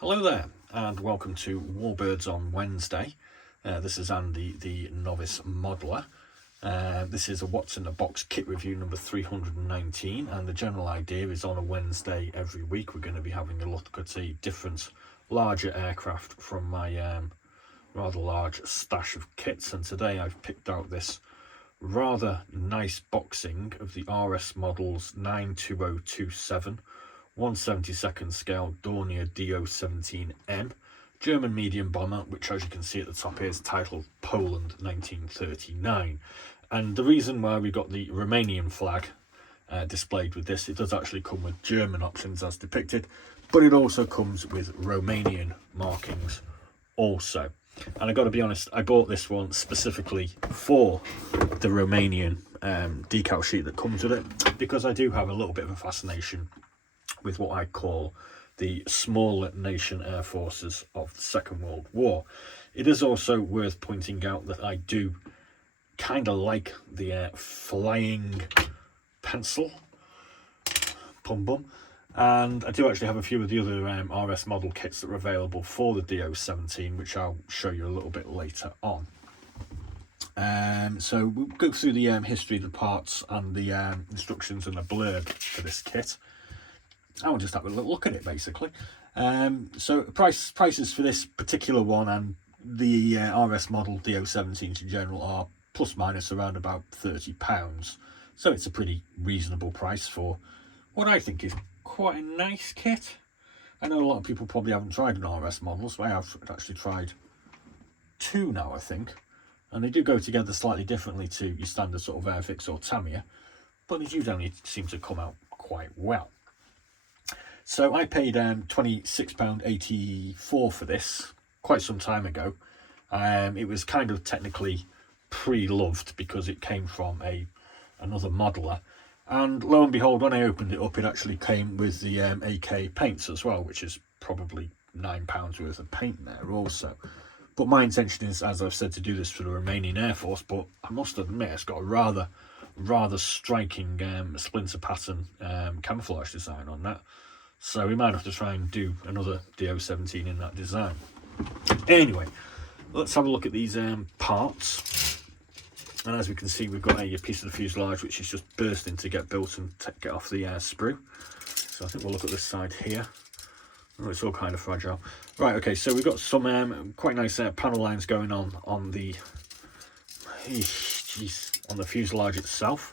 Hello there, and welcome to Warbirds on Wednesday. This is Andy, the Novice modeler. This is a What's in the Box kit review number 319, and the general idea is on a Wednesday every week we're going to be having a look at a different, larger aircraft from my rather large stash of kits. And today I've picked out this rather nice boxing of the RS models 92027. 1/72nd scale Dornier DO17N German medium bomber, which as you can see at the top here is titled Poland 1939. And the reason why we got the Romanian flag displayed with this, it does actually come with German options as depicted, but it also comes with Romanian markings also. And I got to be honest, I bought this one specifically for the Romanian decal sheet that comes with it, because I do have a little bit of a fascination with what I call the smaller nation air forces of the Second World War. It is also worth pointing out that I do kind of like the flying pencil, and I do actually have a few of the other RS model kits that are available for the DO17, which I'll show you a little bit later on. So we'll go through the history of the parts and the instructions and the blurb for this kit. I will just have a look at it basically. So prices for this particular one and the RS model DO17s in general are plus minus around about £30. So it's a pretty reasonable price for what I think is quite a nice kit. I know a lot of people probably haven't tried an RS model, so I have actually tried two now, I think. And they do go together slightly differently to your standard sort of Airfix or Tamiya, but they do generally seem to come out quite well. So I paid £26.84 for this quite some time ago. It was kind of technically pre-loved because it came from another modeler. And lo and behold, when I opened it up, it actually came with the AK paints as well, which is probably £9 worth of paint there also. But my intention is, as I've said, to do this for the Romanian Air Force, but I must admit it's got a rather striking splinter pattern camouflage design on that. So we might have to try and do another DO17 in that design. Anyway, let's have a look at these parts. And as we can see, we've got a piece of the fuselage which is just bursting to get built and get off the sprue. So I think we'll look at this side here. Oh, it's all kind of fragile. Right, okay, so we've got some quite nice panel lines going on the fuselage itself.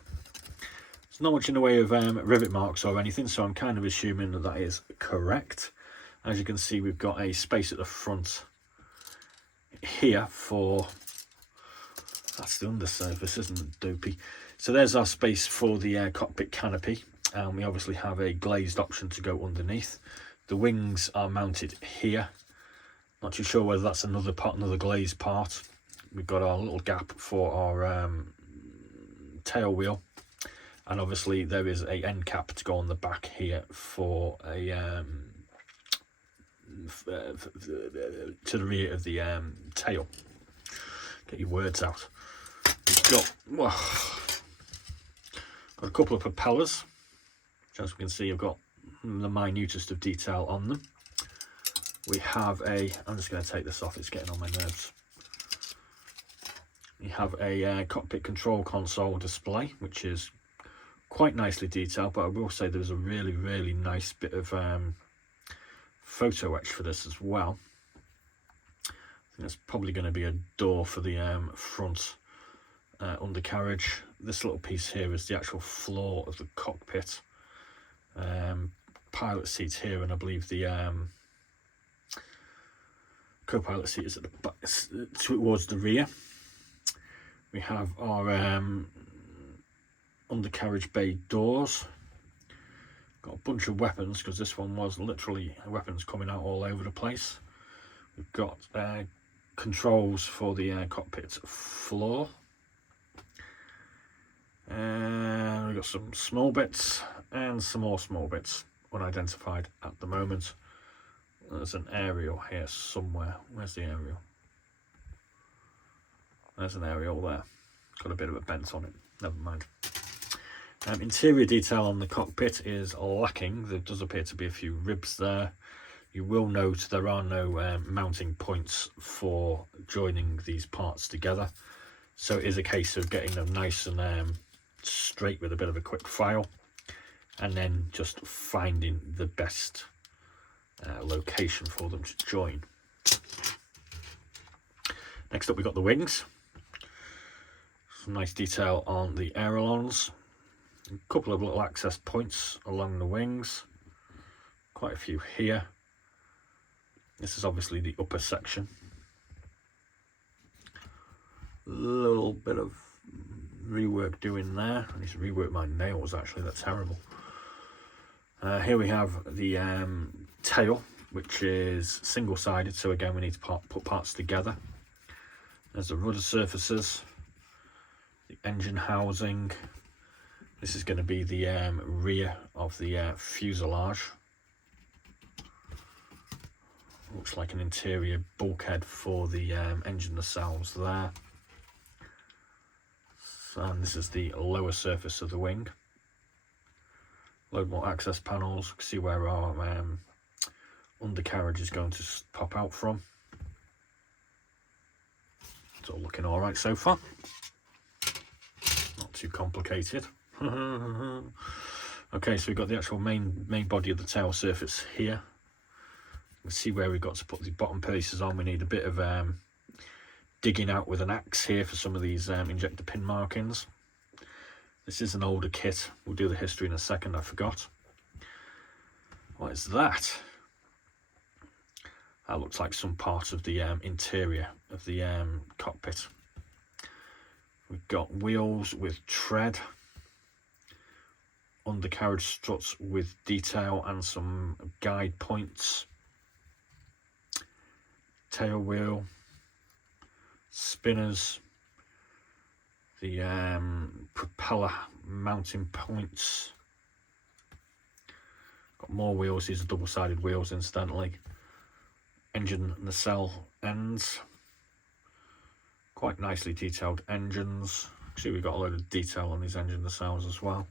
There's not much in the way of rivet marks or anything, so I'm kind of assuming that that is correct. As you can see, we've got a space at the front here for, that's the undersurface, isn't it, dopey? So there's our space for the cockpit canopy, and we obviously have a glazed option to go underneath. The wings are mounted here. Not too sure whether that's another glazed part. We've got our little gap for our tail wheel. And obviously there is a end cap to go on the back here for a to the rear of the tail. Get your words out. We've got a couple of propellers, which as we can see, I've got the minutest of detail on them. We have I'm just going to take this off, it's getting on my nerves. We have a cockpit control console display, which is quite nicely detailed, but I will say there's a really nice bit of photo etch for this as well. I think that's probably going to be a door for the front undercarriage. This little piece here is the actual floor of the cockpit. Pilot seats here, and I believe the co-pilot seat is at the back, towards the rear. We have our undercarriage bay doors. Got a bunch of weapons, because this one was literally weapons coming out all over the place. We've got controls for the cockpit floor. And we've got some small bits and some more small bits unidentified at the moment. There's an aerial here somewhere. Where's the aerial? There's an aerial there. Got a bit of a bent on it. Never mind. Interior detail on the cockpit is lacking. There does appear to be a few ribs there. You will note there are no mounting points for joining these parts together, so it is a case of getting them nice and straight with a bit of a quick file, and then just finding the best location for them to join. Next up, we've got the wings. Some nice detail on the ailerons. A couple of little access points along the wings. Quite a few here. This is obviously the upper section. A little bit of rework doing there. I need to rework my nails, actually, they're terrible. Here we have the tail, which is single-sided, so again we need to put parts together. There's the rudder surfaces, the engine housing. This is going to be the rear of the fuselage. Looks like an interior bulkhead for the engine nacelles there. And this is the lower surface of the wing. Load more access panels. See where our undercarriage is going to pop out from. It's all looking all right so far. Not too complicated. Okay, so we've got the actual main body of the tail surface here. Let's see where we've got to put the bottom pieces on. We need a bit of digging out with an axe here for some of these injector pin markings. This is an older kit. We'll do the history in a second, I forgot. What is that? That looks like some part of the interior of the cockpit. We've got wheels with tread, undercarriage struts with detail and some guide points, tail wheel, spinners, the propeller mounting points. Got more wheels. These are double-sided wheels, incidentally. Engine nacelle ends. Quite nicely detailed engines. See, we've got a load of detail on these engine nacelles as well.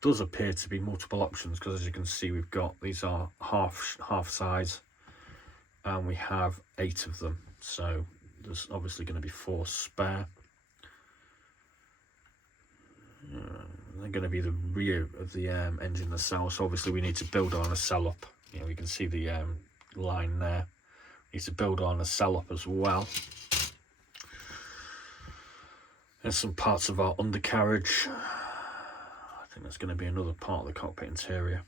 Does appear to be multiple options, because as you can see, we've got, these are half size, and we have 8 of them, so there's obviously going to be 4 spare. They're going to be the rear of the engine nacelle, so obviously we need to build on a nacelle up. You know, we can see the line there. We need to build on a nacelle up as well. There's some parts of our undercarriage. I think that's going to be another part of the cockpit interior.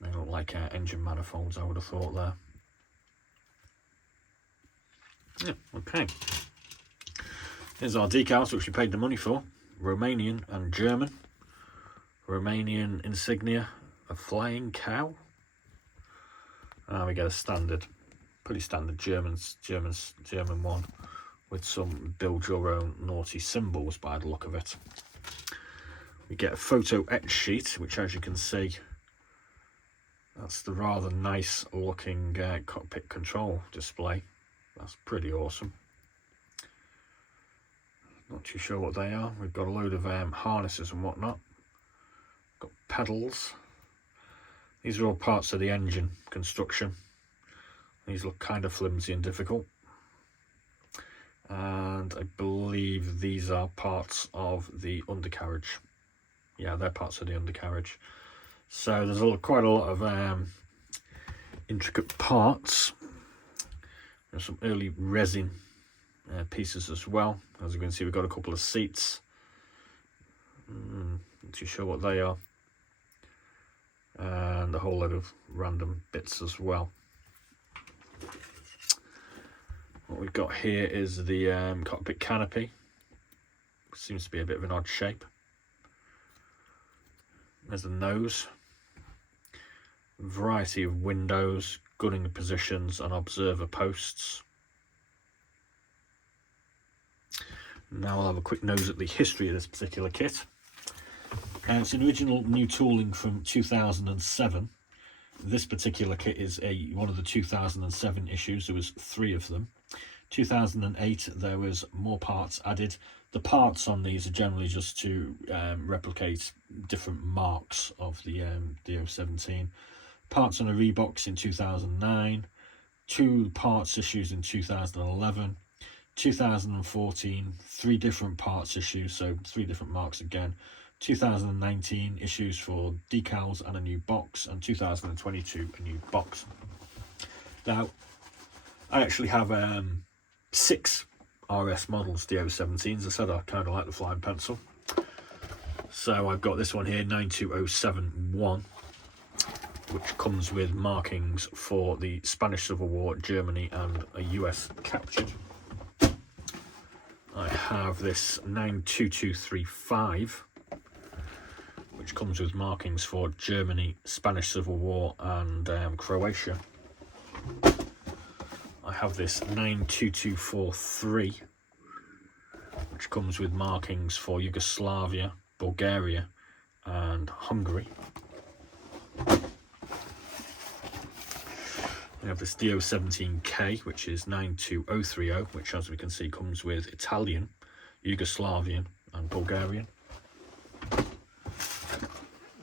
They look like engine manifolds, I would have thought there. Yeah, okay. Here's our decals, which we paid the money for. Romanian and German. Romanian insignia, a flying cow. We get a standard, pretty standard German one, with some build your own naughty symbols by the look of it. We get a photo etch sheet, which, as you can see, that's the rather nice looking cockpit control display. That's pretty awesome. Not too sure what they are. We've got a load of harnesses and whatnot. Got pedals. These are all parts of the engine construction. These look kind of flimsy and difficult. And I believe these are parts of the undercarriage. Yeah, they're parts of the undercarriage. So there's quite a lot of intricate parts. There's some early resin pieces as well. As you can see, we've got a couple of seats. Not too sure what they are. And a whole load of random bits as well. What we've got here is the cockpit canopy. Seems to be a bit of an odd shape. There's the nose. Variety of windows, gunning positions and observer posts. Now I'll have a quick nose at the history of this particular kit. It's an original new tooling from 2007. This particular kit is one of the 2007 issues. There was 3 of them. 2008 there was more parts added. The parts on these are generally just to replicate different marks of the DO17. parts on a rebox in 2009, 2 parts issues in 2011, 2014, 3 different parts issues, so 3 different marks again, 2019 issues for decals and a new box, and 2022 a new box. Now, I actually have 6 RS models, DO17s. I said I kind of like the flying pencil. So I've got this one here, 92071, which comes with markings for the Spanish Civil War, Germany and a US captured. I have this 92235, which comes with markings for Germany, Spanish Civil War and Croatia. I have this 92243, which comes with markings for Yugoslavia, Bulgaria and Hungary. We have this DO17K, which is 92030, which, as we can see, comes with Italian, Yugoslavian and Bulgarian.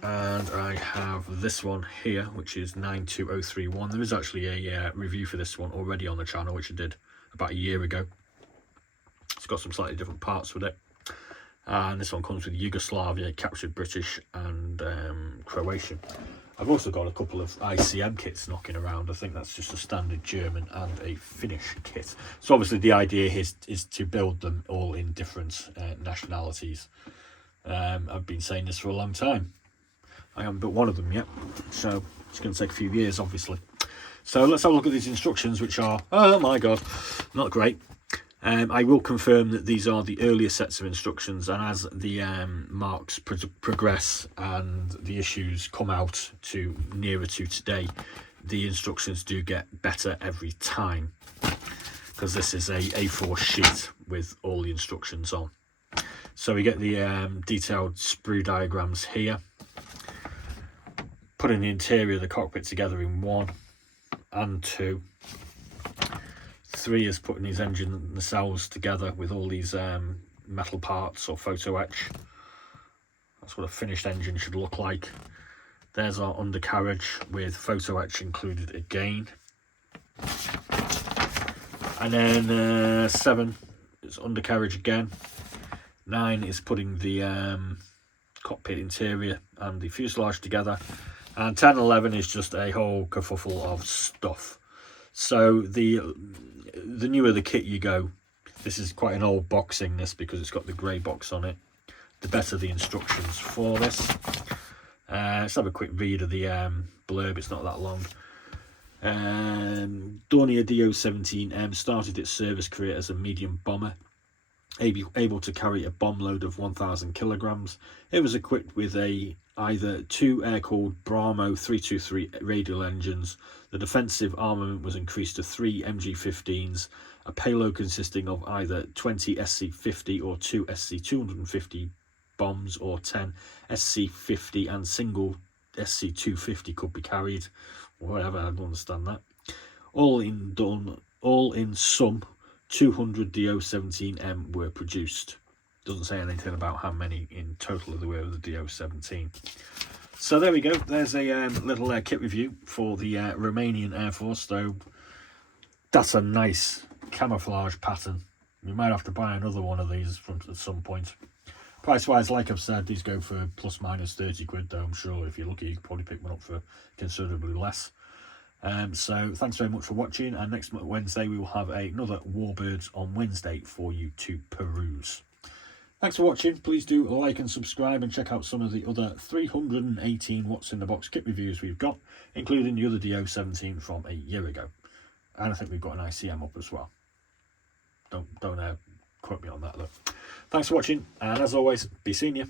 And I have this one here, which is 92031. There is actually a review for this one already on the channel, which I did about a year ago. It's got some slightly different parts with it. And this one comes with Yugoslavia, captured British and Croatian. I've also got a couple of ICM kits knocking around. I think that's just a standard German and a Finnish kit. So obviously the idea is to build them all in different nationalities. I've been saying this for a long time. I haven't built one of them yet, so it's going to take a few years, obviously. So let's have a look at these instructions, which are, oh my god, not great. I will confirm that these are the earlier sets of instructions, and as the marks progress and the issues come out to nearer to today, the instructions do get better every time, because this is a A4 sheet with all the instructions on. So we get the detailed sprue diagrams here, putting the interior of the cockpit together in 1 and 2. 3 is putting these engine nacelles together with all these metal parts or photo etch. That's what a finished engine should look like. There's our undercarriage with photo etch included again. And then 7 is undercarriage again. 9 is putting the cockpit interior and the fuselage together. And 10 and 11 is just a whole kerfuffle of stuff. So the newer the kit you go, this is quite an old boxing, this, because it's got the grey box on it, the better the instructions for this. Let's have a quick read of the blurb, it's not that long. Dornier DO17M started its service career as a medium bomber, able to carry a bomb load of 1,000 kilograms. It was equipped with either 2 air-cooled Brahmo 323 radial engines. The defensive armament was increased to 3 MG-15s, a payload consisting of either 20 SC-50 or 2 SC-250 bombs, or 10 SC-50 and single SC-250 could be carried. Whatever, I don't understand that. All in sum, 200 DO17M were produced. Doesn't say anything about how many in total there were of the DO17. So there we go. There's a little kit review for the Romanian Air Force. Though that's a nice camouflage pattern. We might have to buy another one of these at some point. Price wise, like I've said, these go for plus minus 30 quid, though I'm sure if you're lucky you can probably pick one up for considerably less. So thanks very much for watching, and next Wednesday we will have another Warbirds on Wednesday for you to peruse. Thanks for watching. Please do like and subscribe, and check out some of the other 318 What's in the Box kit reviews we've got, including the other DO17 from a year ago. And I think we've got an ICM up as well. Don't quote me on that though. Thanks for watching, and as always, be seeing you.